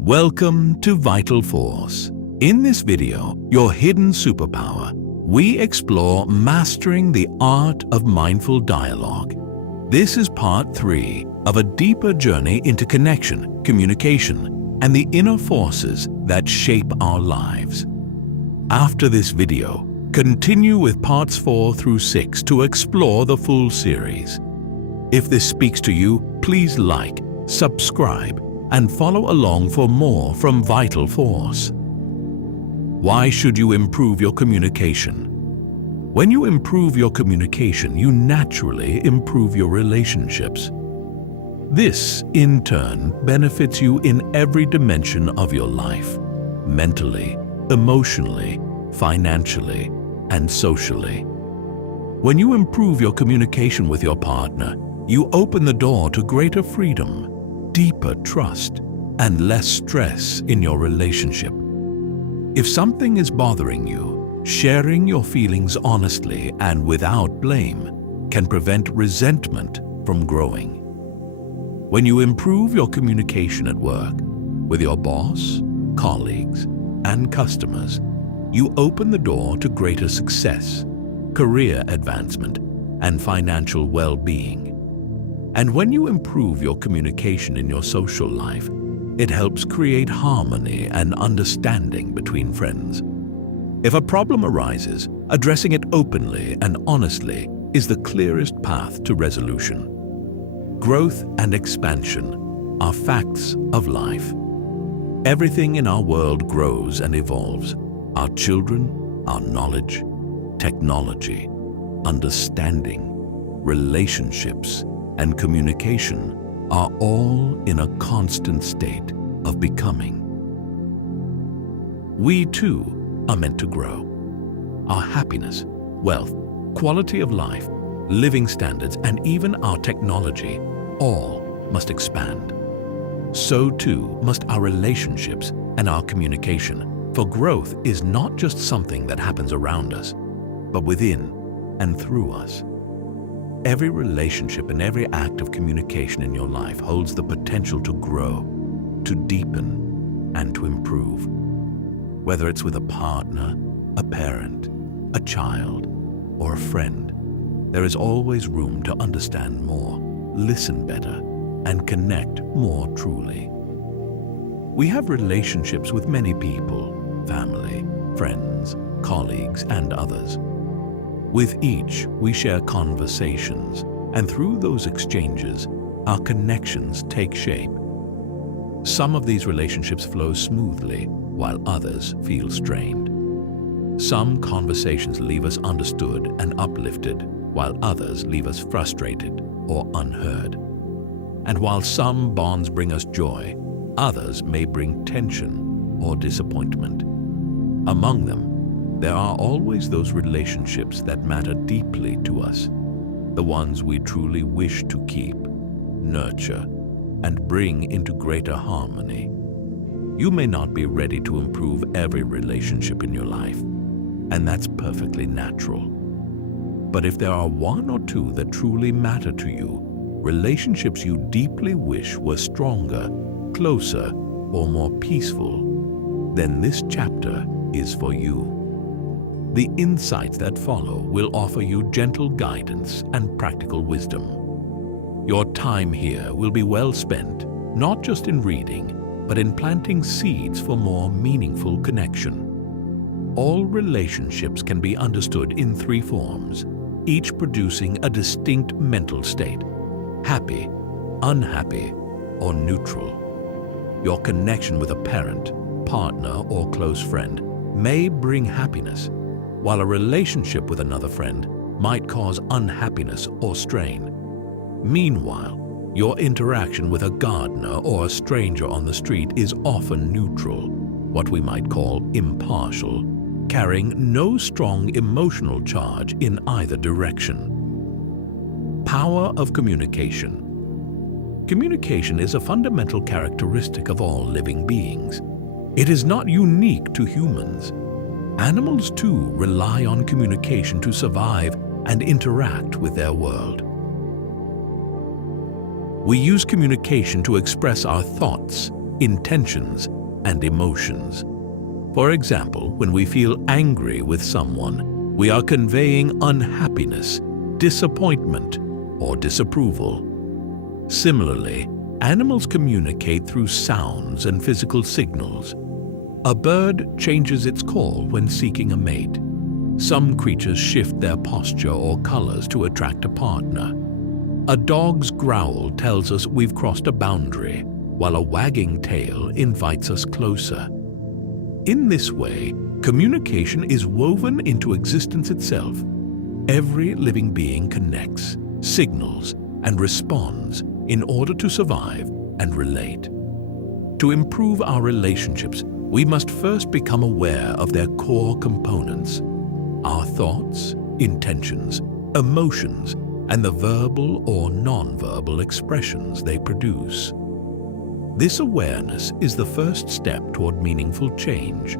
Welcome to Vital Force. In this video, your hidden superpower, we explore mastering the art of mindful dialogue. This is part 3 of a deeper journey into connection, communication, and the inner forces that shape our lives. After this video, continue with parts 4 through 6 to explore the full series. If this speaks to you, please like, subscribe, and follow along for more from Vital Force. Why should you improve your communication? When you improve your communication, you naturally improve your relationships. This, in turn, benefits you in every dimension of your life: mentally, emotionally, financially, and socially. When you improve your communication with your partner, you open the door to greater freedom, deeper trust, and less stress in your relationship. If something is bothering you, sharing your feelings honestly and without blame can prevent resentment from growing. When you improve your communication at work, with your boss, colleagues, and customers, you open the door to greater success, career advancement, and financial well-being. And when you improve your communication in your social life, it helps create harmony and understanding between friends. If a problem arises, addressing it openly and honestly is the clearest path to resolution. Growth and expansion are facts of life. Everything in our world grows and evolves. Our children, our knowledge, technology, understanding, relationships, and communication are all in a constant state of becoming. We too are meant to grow. Our happiness, wealth, quality of life, living standards, and even our technology all must expand. So too must our relationships and our communication, for growth is not just something that happens around us, but within and through us. Every relationship and every act of communication in your life holds the potential to grow, to deepen, and to improve. Whether it's with a partner, a parent, a child, or a friend, there is always room to understand more, listen better, and connect more truly. We have relationships with many people, family, friends, colleagues, and others. With each, we share conversations, and through those exchanges, our connections take shape. Some of these relationships flow smoothly, while others feel strained. Some conversations leave us understood and uplifted, while others leave us frustrated or unheard. And while some bonds bring us joy, others may bring tension or disappointment. Among them, there are always those relationships that matter deeply to us, the ones we truly wish to keep, nurture, and bring into greater harmony. You may not be ready to improve every relationship in your life, and that's perfectly natural. But if there are one or two that truly matter to you, relationships you deeply wish were stronger, closer, or more peaceful, then this chapter is for you. The insights that follow will offer you gentle guidance and practical wisdom. Your time here will be well spent, not just in reading, but in planting seeds for more meaningful connection. All relationships can be understood in 3 forms, each producing a distinct mental state: happy, unhappy, or neutral. Your connection with a parent, partner, or close friend may bring happiness, while a relationship with another friend might cause unhappiness or strain. Meanwhile, your interaction with a gardener or a stranger on the street is often neutral, what we might call impartial, carrying no strong emotional charge in either direction. Power of communication. Communication is a fundamental characteristic of all living beings. It is not unique to humans. Animals too rely on communication to survive and interact with their world. We use communication to express our thoughts, intentions, and emotions. For example, when we feel angry with someone, we are conveying unhappiness, disappointment, or disapproval. Similarly, animals communicate through sounds and physical signals. A bird changes its call when seeking a mate. Some creatures shift their posture or colors to attract a partner. A dog's growl tells us we've crossed a boundary, while a wagging tail invites us closer. In this way, communication is woven into existence itself. Every living being connects, signals, and responds in order to survive and relate. To improve our relationships, we must first become aware of their core components: our thoughts, intentions, emotions, and the verbal or non-verbal expressions they produce. This awareness is the first step toward meaningful change.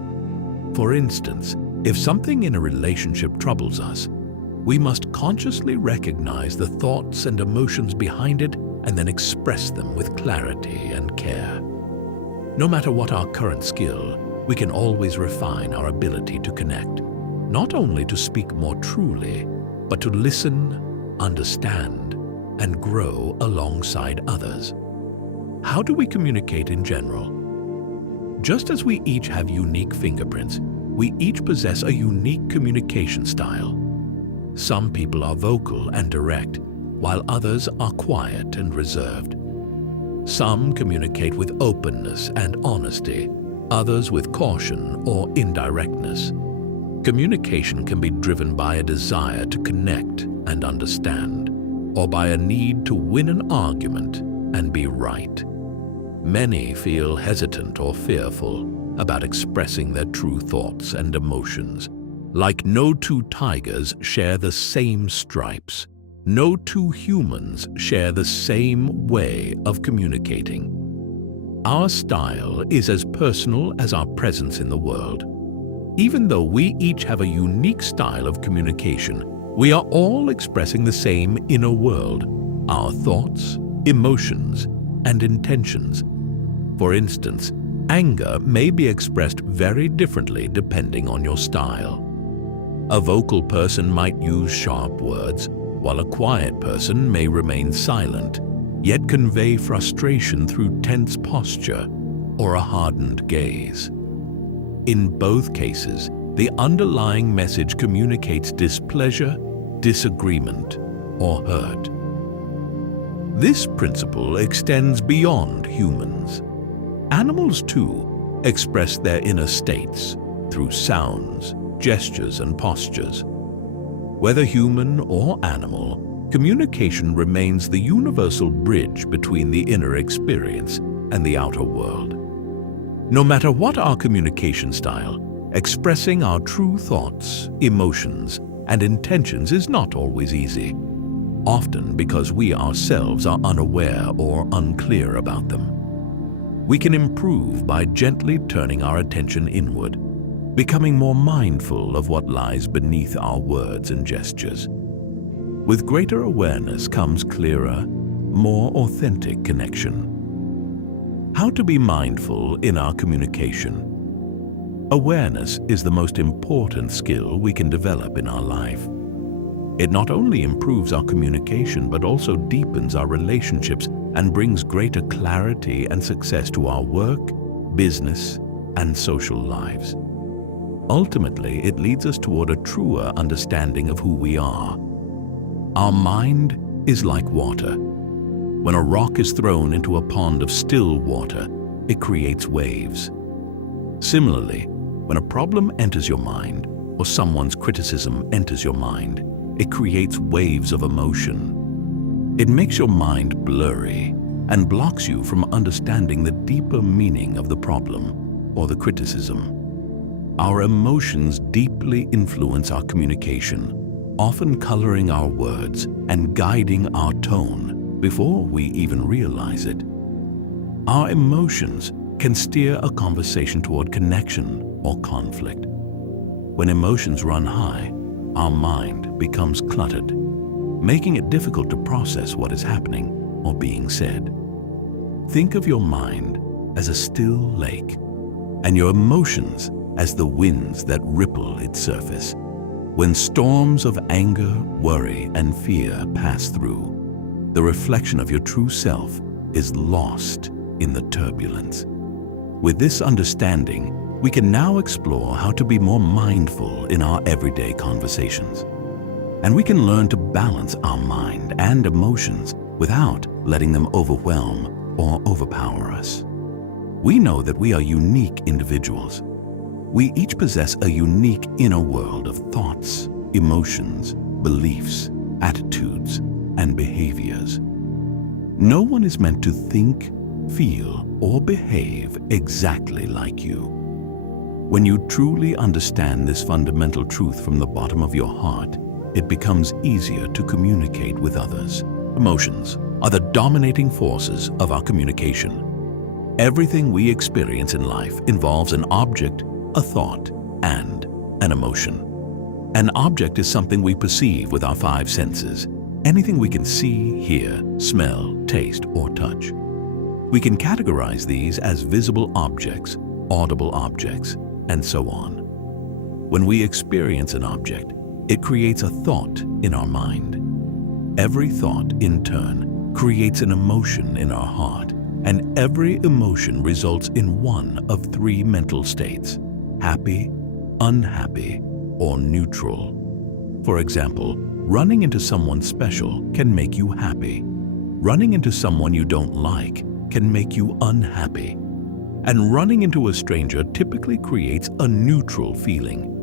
For instance, if something in a relationship troubles us, we must consciously recognize the thoughts and emotions behind it and then express them with clarity and care. No matter what our current skill, we can always refine our ability to connect, not only to speak more truly, but to listen, understand, and grow alongside others. How do we communicate in general? Just as we each have unique fingerprints, we each possess a unique communication style. Some people are vocal and direct, while others are quiet and reserved. Some communicate with openness and honesty, others with caution or indirectness. Communication can be driven by a desire to connect and understand, or by a need to win an argument and be right. Many feel hesitant or fearful about expressing their true thoughts and emotions. Like no two tigers share the same stripes, no two humans share the same way of communicating. Our style is as personal as our presence in the world. Even though we each have a unique style of communication, we are all expressing the same inner world, our thoughts, emotions, and intentions. For instance, anger may be expressed very differently depending on your style. A vocal person might use sharp words, while a quiet person may remain silent, yet convey frustration through tense posture or a hardened gaze. In both cases, the underlying message communicates displeasure, disagreement, or hurt. This principle extends beyond humans. Animals, too, express their inner states through sounds, gestures, and postures. Whether human or animal, communication remains the universal bridge between the inner experience and the outer world. No matter what our communication style, expressing our true thoughts, emotions, and intentions is not always easy, often because we ourselves are unaware or unclear about them. We can improve by gently turning our attention inward, becoming more mindful of what lies beneath our words and gestures. With greater awareness comes clearer, more authentic connection. How to be mindful in our communication? Awareness is the most important skill we can develop in our life. It not only improves our communication, but also deepens our relationships and brings greater clarity and success to our work, business, and social lives. Ultimately, it leads us toward a truer understanding of who we are. Our mind is like water. When a rock is thrown into a pond of still water, it creates waves. Similarly, when a problem enters your mind, or someone's criticism enters your mind, it creates waves of emotion. It makes your mind blurry and blocks you from understanding the deeper meaning of the problem or the criticism. Our emotions deeply influence our communication, often coloring our words and guiding our tone before we even realize it. Our emotions can steer a conversation toward connection or conflict. When emotions run high, our mind becomes cluttered, making it difficult to process what is happening or being said. Think of your mind as a still lake, and your emotions as the winds that ripple its surface. When storms of anger, worry, and fear pass through, the reflection of your true self is lost in the turbulence. With this understanding, we can now explore how to be more mindful in our everyday conversations. And we can learn to balance our mind and emotions without letting them overwhelm or overpower us. We know that we are unique individuals. We each possess a unique inner world of thoughts, emotions, beliefs, attitudes, and behaviors. No one is meant to think, feel, or behave exactly like you. When you truly understand this fundamental truth from the bottom of your heart, it becomes easier to communicate with others. Emotions are the dominating forces of our communication. Everything we experience in life involves an object, a thought, and an emotion. An object is something we perceive with our five senses. Anything we can see, hear, smell, taste, or touch. We can categorize these as visible objects, audible objects, and so on. When we experience an object, it creates a thought in our mind. Every thought, in turn, creates an emotion in our heart, and every emotion results in one of three mental states: happy, unhappy, or neutral. For example, running into someone special can make you happy. Running into someone you don't like can make you unhappy. And running into a stranger typically creates a neutral feeling.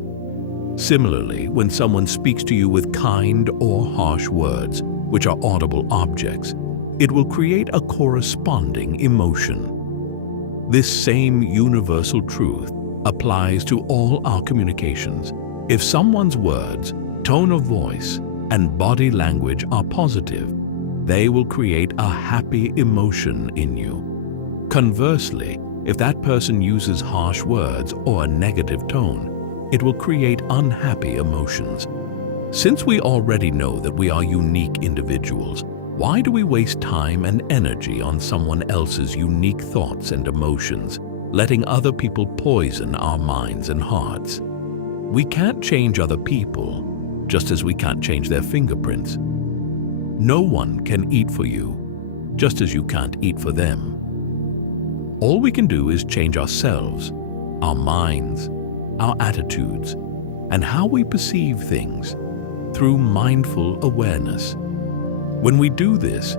Similarly, when someone speaks to you with kind or harsh words, which are audible objects, it will create a corresponding emotion. This same universal truth applies to all our communications. If someone's words, tone of voice, and body language are positive, they will create a happy emotion in you. Conversely, if that person uses harsh words or a negative tone, it will create unhappy emotions. Since we already know that we are unique individuals, why do we waste time and energy on someone else's unique thoughts and emotions, letting other people poison our minds and hearts? We can't change other people, just as we can't change their fingerprints. No one can eat for you, just as you can't eat for them. All we can do is change ourselves, our minds, our attitudes, and how we perceive things through mindful awareness. When we do this,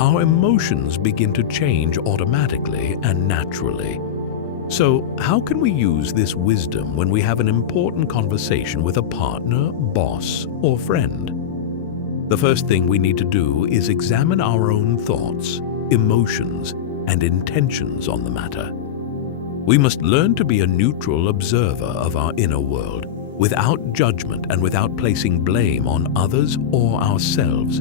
our emotions begin to change automatically and naturally. So, how can we use this wisdom when we have an important conversation with a partner, boss, or friend? The first thing we need to do is examine our own thoughts, emotions, and intentions on the matter. We must learn to be a neutral observer of our inner world, without judgment and without placing blame on others or ourselves.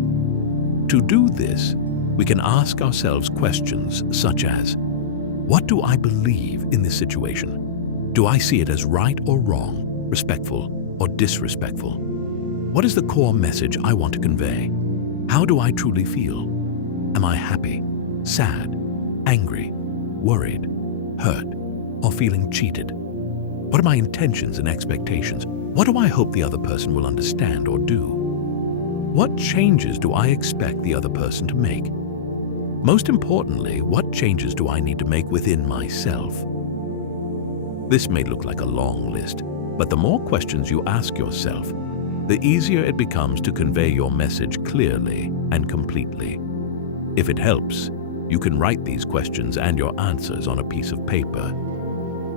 To do this, we can ask ourselves questions such as, what do I believe in this situation? Do I see it as right or wrong, respectful or disrespectful? What is the core message I want to convey? How do I truly feel? Am I happy, sad, angry, worried, hurt, or feeling cheated? What are my intentions and expectations? What do I hope the other person will understand or do? What changes do I expect the other person to make? Most importantly, what changes do I need to make within myself? This may look like a long list, but the more questions you ask yourself, the easier it becomes to convey your message clearly and completely. If it helps, you can write these questions and your answers on a piece of paper.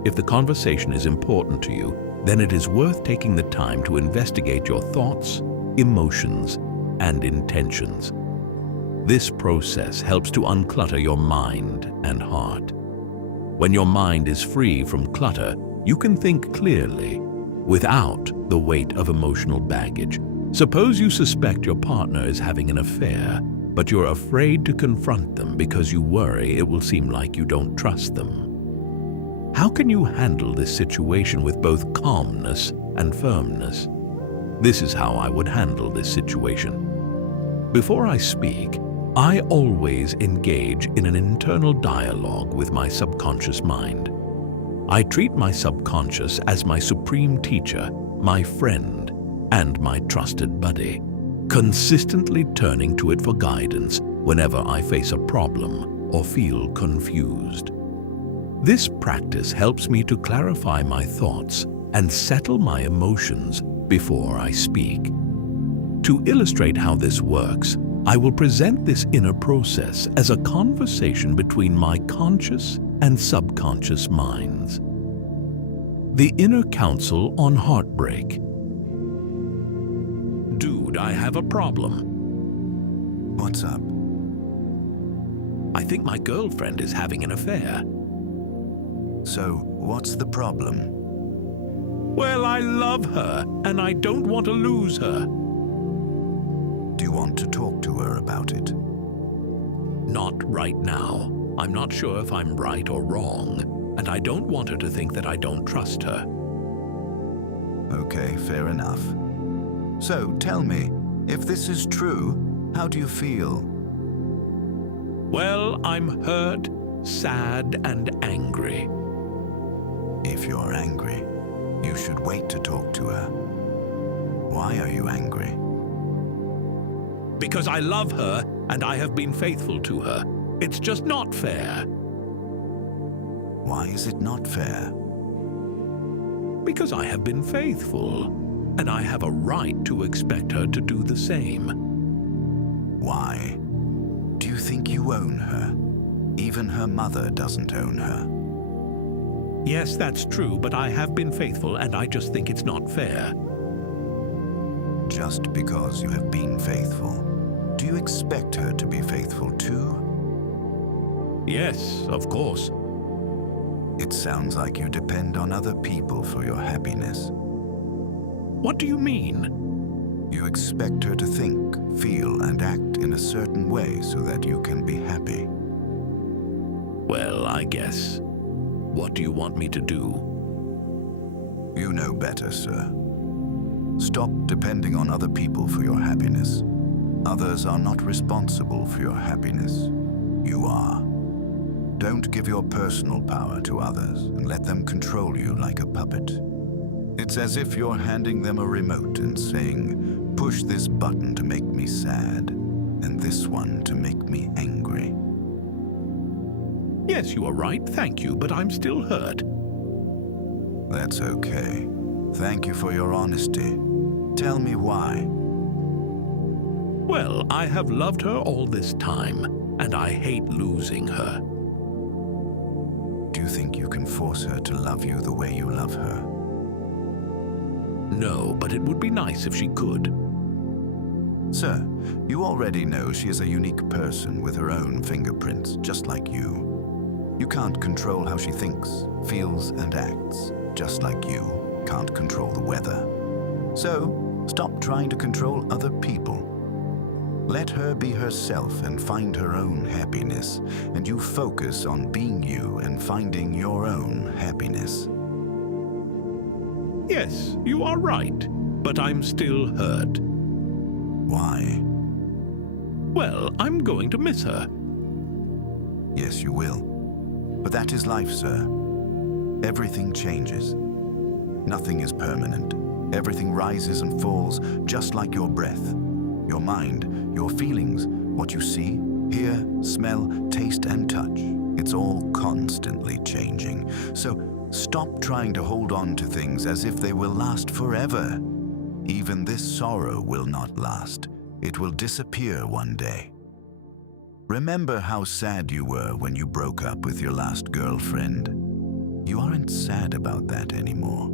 If the conversation is important to you, then it is worth taking the time to investigate your thoughts, emotions, and intentions. This process helps to unclutter your mind and heart. When your mind is free from clutter, you can think clearly without the weight of emotional baggage. Suppose you suspect your partner is having an affair, but you're afraid to confront them because you worry it will seem like you don't trust them. How can you handle this situation with both calmness and firmness? This is how I would handle this situation. Before I speak, I always engage in an internal dialogue with my subconscious mind. I treat my subconscious as my supreme teacher, my friend, and my trusted buddy, consistently turning to it for guidance whenever I face a problem or feel confused. This practice helps me to clarify my thoughts and settle my emotions before I speak. To illustrate how this works, I will present this inner process as a conversation between my conscious and subconscious minds. The Inner Council on Heartbreak. Dude, I have a problem. What's up? I think my girlfriend is having an affair. So, what's the problem? Well, I love her, and I don't want to lose her. Do you want to talk to her about it? Not right now. I'm not sure if I'm right or wrong, and I don't want her to think that I don't trust her. Okay, fair enough. So, tell me, if this is true, how do you feel? Well, I'm hurt, sad, and angry. If you're angry, you should wait to talk to her. Why are you angry? Because I love her, and I have been faithful to her. It's just not fair. Why is it not fair? Because I have been faithful, and I have a right to expect her to do the same. Why? Do you think you own her? Even her mother doesn't own her. Yes, that's true, but I have been faithful, and I just think it's not fair. Just because you have been faithful, do you expect her to be faithful too? Yes, of course. It sounds like you depend on other people for your happiness. What do you mean? You expect her to think, feel, and act in a certain way so that you can be happy. Well, I guess. What do you want me to do? You know better, sir. Stop depending on other people for your happiness. Others are not responsible for your happiness. You are. Don't give your personal power to others and let them control you like a puppet. It's as if you're handing them a remote and saying, push this button to make me sad, and this one to make me angry. Yes, you are right, thank you, but I'm still hurt. That's okay. Thank you for your honesty. Tell me why. Well, I have loved her all this time, and I hate losing her. Do you think you can force her to love you the way you love her? No, but it would be nice if she could. Sir, you already know she is a unique person with her own fingerprints, just like you. You can't control how she thinks, feels, and acts, just like you can't control the weather. So, stop trying to control other people. Let her be herself and find her own happiness, and you focus on being you and finding your own happiness. Yes, you are right, but I'm still hurt. Why? Well, I'm going to miss her. Yes, you will. But that is life, sir. Everything changes. Nothing is permanent. Everything rises and falls, just like your breath, your mind, your feelings, what you see, hear, smell, taste, and touch. It's all constantly changing. So stop trying to hold on to things as if they will last forever. Even this sorrow will not last. It will disappear one day. Remember how sad you were when you broke up with your last girlfriend. You aren't sad about that anymore.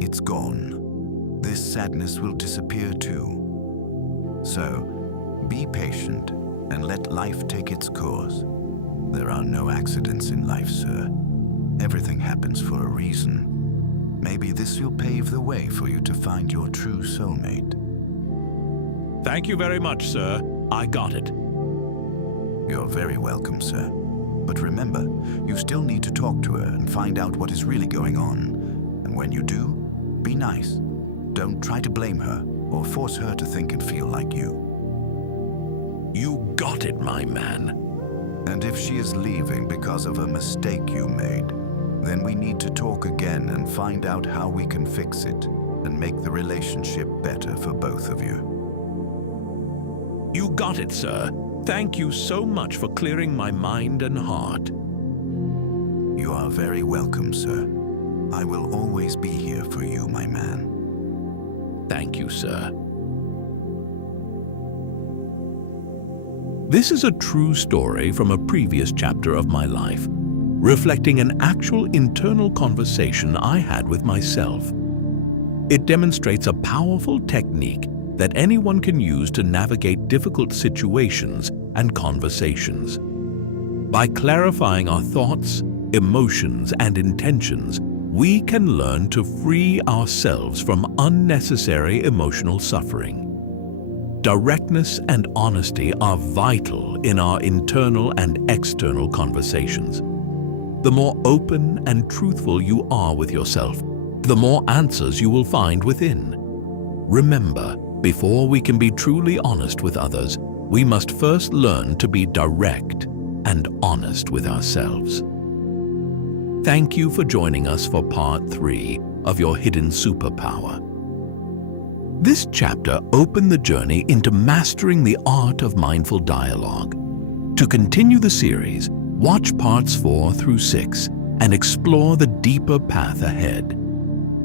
It's gone. This sadness will disappear too. So, be patient and let life take its course. There are no accidents in life, sir. Everything happens for a reason. Maybe this will pave the way for you to find your true soulmate. Thank you very much, sir. I got it. You're very welcome, sir. But remember, you still need to talk to her and find out what is really going on. And when you do, be nice. Don't try to blame her or force her to think and feel like you. You got it, my man. And if she is leaving because of a mistake you made, then we need to talk again and find out how we can fix it and make the relationship better for both of you. You got it, sir. Thank you so much for clearing my mind and heart. You are very welcome, sir. I will always be here for you, my man. Thank you, sir. This is a true story from a previous chapter of my life, reflecting an actual internal conversation I had with myself. It demonstrates a powerful technique that anyone can use to navigate difficult situations and conversations. By clarifying our thoughts, emotions, and intentions, we can learn to free ourselves from unnecessary emotional suffering. Directness and honesty are vital in our internal and external conversations. The more open and truthful you are with yourself, the more answers you will find within. Remember, before we can be truly honest with others, we must first learn to be direct and honest with ourselves. Thank you for joining us for part 3 of your hidden superpower. This chapter opened the journey into mastering the art of mindful dialogue. To continue the series, watch parts 4 through 6 and explore the deeper path ahead.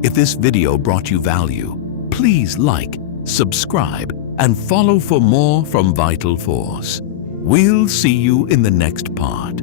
If this video brought you value, please like, subscribe, and follow for more from Vital Force. We'll see you in the next part.